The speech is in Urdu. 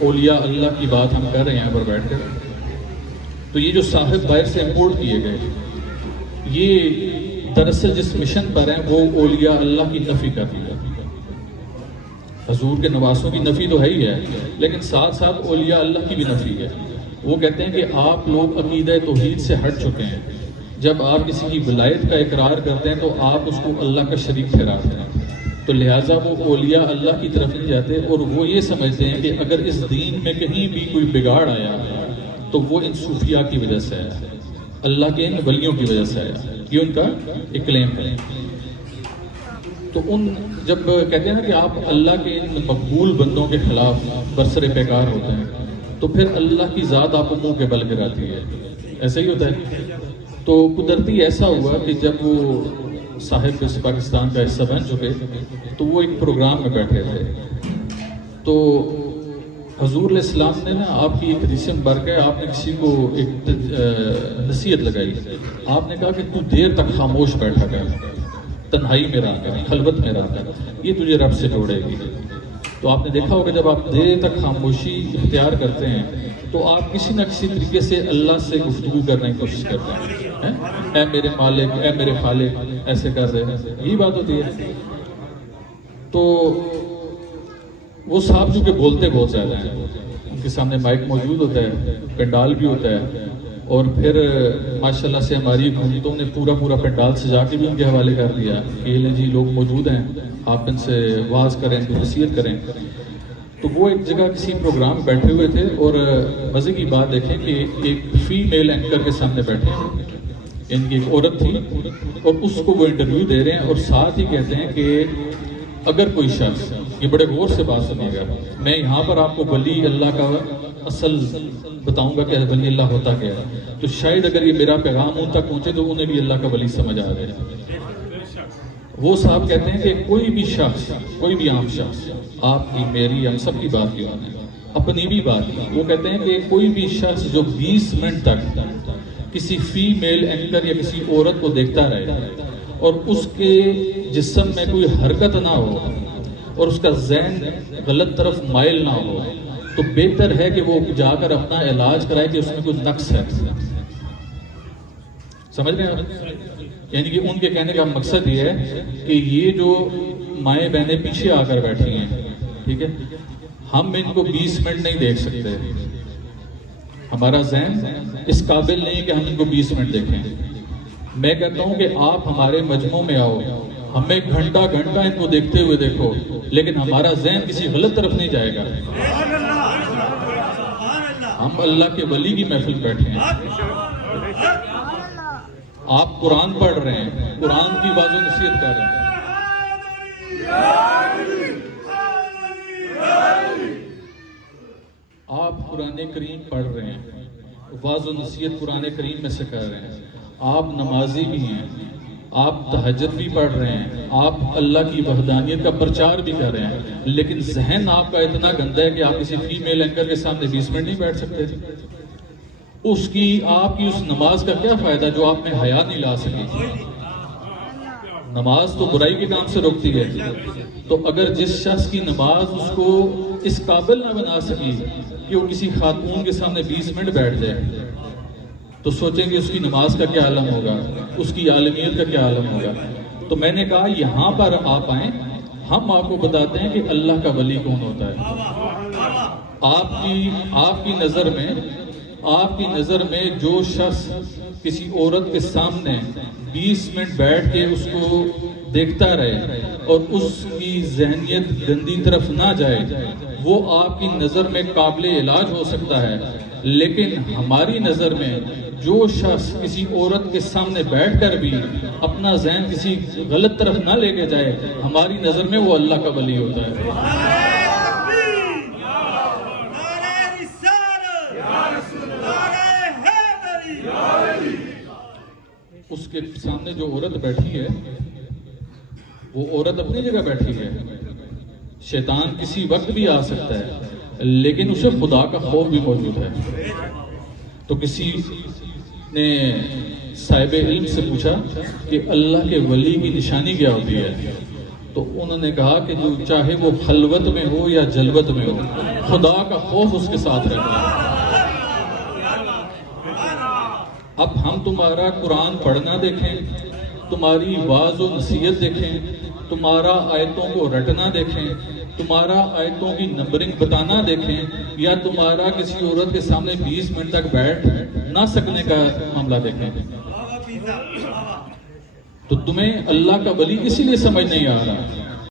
اولیاء اللہ کی بات ہم کر رہے ہیں یہاں پر بیٹھ کر، تو یہ جو صاحب باہر سے امپورٹ کیے گئے، یہ دراصل جس مشن پر ہیں وہ اولیاء اللہ کی نفی کر دی ہے۔ حضور کے نواسوں کی نفی تو ہے ہی ہے، لیکن ساتھ ساتھ اولیاء اللہ کی بھی نفی ہے۔ وہ کہتے ہیں کہ آپ لوگ عقیدہ توحید سے ہٹ چکے ہیں، جب آپ کسی کی ولایت کا اقرار کرتے ہیں تو آپ اس کو اللہ کا شریک ٹھہراتے ہیں، تو لہٰذا وہ اولیاء اللہ کی طرف نہیں جاتے، اور وہ یہ سمجھتے ہیں کہ اگر اس دین میں کہیں بھی کوئی بگاڑ آیا تو وہ ان صوفیاء کی وجہ سے آیا، اللہ کے ان ولیوں کی وجہ سے آیا، یہ ان کا ایک کلیم ہے۔ تو جب کہتے ہیں نا کہ آپ اللہ کے ان مقبول بندوں کے خلاف برسر پیکار ہوتے ہیں تو پھر اللہ کی ذات آپ کو منہ کے بل گراتی ہے، ایسا ہی ہوتا ہے۔ تو قدرتی ایسا ہوا کہ جب وہ صاحب اس پاکستان کا حصہ بن چکے تو وہ ایک پروگرام میں بیٹھے تھے، تو حضور علیہ السلام نے نا آپ کی ایک حدیث مبارکہ ہے، آپ نے کسی کو ایک نصیحت لگائی، آپ نے کہا کہ تو دیر تک خاموش بیٹھا کر، تنہائی میں رہا کر، خلوت میں رہا کر، یہ تجھے رب سے جوڑے گی۔ تو آپ نے دیکھا ہوگا جب آپ دیر تک خاموشی اختیار کرتے ہیں تو آپ کسی نہ کسی طریقے سے اللہ سے گفتگو کرنے کی کوشش کرتے ہیں، اے میرے مالک، اے میرے خالق، ایسے کر رہے ہیں، یہی بات ہوتی ہے۔ تو وہ صاحب جو کہ بولتے بہت زیادہ ہیں، ان کے سامنے مائک موجود ہوتا ہے، پنڈال بھی ہوتا ہے، اور پھر ماشاءاللہ سے ہماری حکومتوں نے پورا پنڈال سجا کے بھی ان کے حوالے کر دیا کہ یہ جی لوگ موجود ہیں، آپ ان سے واز کریں، نصیحت کریں۔ تو وہ ایک جگہ کسی پروگرام میں بیٹھے ہوئے تھے، اور مزے کی بات دیکھیں کہ ایک فیمیل اینکر کے سامنے بیٹھے ہیں، ان کی ایک عورت تھی، اور اس کو وہ انٹرویو دے رہے ہیں، اور ساتھ ہی کہتے ہیں کہ اگر کوئی شخص، یہ بڑے غور سے بات سنیے گا، میں یہاں پر آپ کو ولی اللہ کا اصل بتاؤں گا کہ ولی اللہ ہوتا کیا ہے، تو شاید اگر یہ میرا پیغام ان تک پہنچے تو انہیں بھی اللہ کا ولی سمجھ آ جائے۔ وہ صاحب کہتے ہیں کہ کوئی بھی شخص، کوئی بھی عام شخص، آپ کی میری ہم سب کی بات کی اپنی بھی بات کی، وہ کہتے ہیں کہ کوئی بھی شخص جو 20 منٹ تک کسی فیمیل اینکر یا کسی عورت کو دیکھتا رہے اور اس کے جسم میں کوئی حرکت نہ ہو اور اس کا ذہن غلط طرف مائل نہ ہو، تو بہتر ہے کہ وہ جا کر اپنا علاج کرائے کہ اس میں کوئی نقص ہے۔ سمجھ رہے ہیں؟ یعنی کہ ان کے کہنے کا مقصد یہ ہے کہ یہ جو مائیں بہنیں پیچھے آ کر بیٹھی ہیں، ٹھیک ہے، ہم ان کو 20 منٹ نہیں دیکھ سکتے، ہمارا ذہن اس قابل نہیں کہ ہم ان کو 20 منٹ دیکھیں۔ میں کہتا ہوں کہ آپ ہمارے مجمع میں آؤ، ہمیں گھنٹہ ان کو دیکھتے ہوئے دیکھو، لیکن ہمارا ذہن کسی غلط طرف نہیں جائے گا۔ ہم اللہ کے ولی کی محفل بیٹھے ہیں، آپ قرآن پڑھ رہے ہیں، قرآن کی واضح و نصیحت کر رہے ہیں، آپ قرآن کریم پڑھ رہے ہیں، واضح و نصیحت قرآن کریم میں سے کر رہے ہیں، آپ نمازی بھی ہیں، آپ تہجد بھی پڑھ رہے ہیں، آپ اللہ کی وحدانیت کا پرچار بھی کر رہے ہیں، لیکن ذہن آپ کا اتنا گندا ہے کہ آپ کسی فیمیل اینکر کے سامنے 20 منٹ نہیں بیٹھ سکتے۔ اس کی آپ کی اس نماز کا کیا فائدہ جو آپ میں حیا نہیں لا سکی؟ نماز تو برائی کے کام سے روکتی ہے، تو اگر جس شخص کی نماز اس کو اس قابل نہ بنا سکی کہ وہ کسی خاتون کے سامنے 20 منٹ بیٹھ جائے، تو سوچیں گے اس کی نماز کا کیا عالم ہوگا، اس کی عالمیت کا کیا عالم ہوگا۔ تو میں نے کہا یہاں پر آپ آئیں، ہم آپ کو بتاتے ہیں کہ اللہ کا ولی کون ہوتا ہے۔ آپ کی نظر میں جو شخص کسی عورت کے سامنے 20 منٹ بیٹھ کے اس کو دیکھتا رہے اور اس کی ذہنیت گندی طرف نہ جائے، وہ آپ کی نظر میں قابل علاج ہو سکتا ہے، لیکن ہماری نظر میں جو شخص کسی عورت کے سامنے بیٹھ کر بھی اپنا ذہن کسی غلط طرف نہ لے کے جائے، ہماری نظر میں وہ اللہ کا ولی ہوتا ہے۔ اس کے سامنے جو عورت بیٹھی ہے وہ عورت اپنی جگہ بیٹھی ہے، شیطان کسی وقت بھی آ سکتا ہے، لیکن اسے خدا کا خوف بھی موجود ہے۔ تو کسی نے صاحب علم سے پوچھا کہ اللہ کے ولی کی نشانی کیا ہوتی ہے، تو انہوں نے کہا کہ جو چاہے وہ خلوت میں ہو یا جلوت میں ہو، خدا کا خوف اس کے ساتھ رہتا ہے۔ اب ہم تمہارا قرآن پڑھنا دیکھیں، تمہاری واعظ و نصیحت دیکھیں، تمہارا آیتوں کو رٹنا دیکھیں، تمہارا آیتوں کی نمبرنگ بتانا دیکھیں، یا تمہارا کسی عورت کے سامنے 20 منٹ تک بیٹھ نہ سکنے کا معاملہ دیکھیں، تو تمہیں اللہ کا ولی اسی لیے سمجھ نہیں آ رہا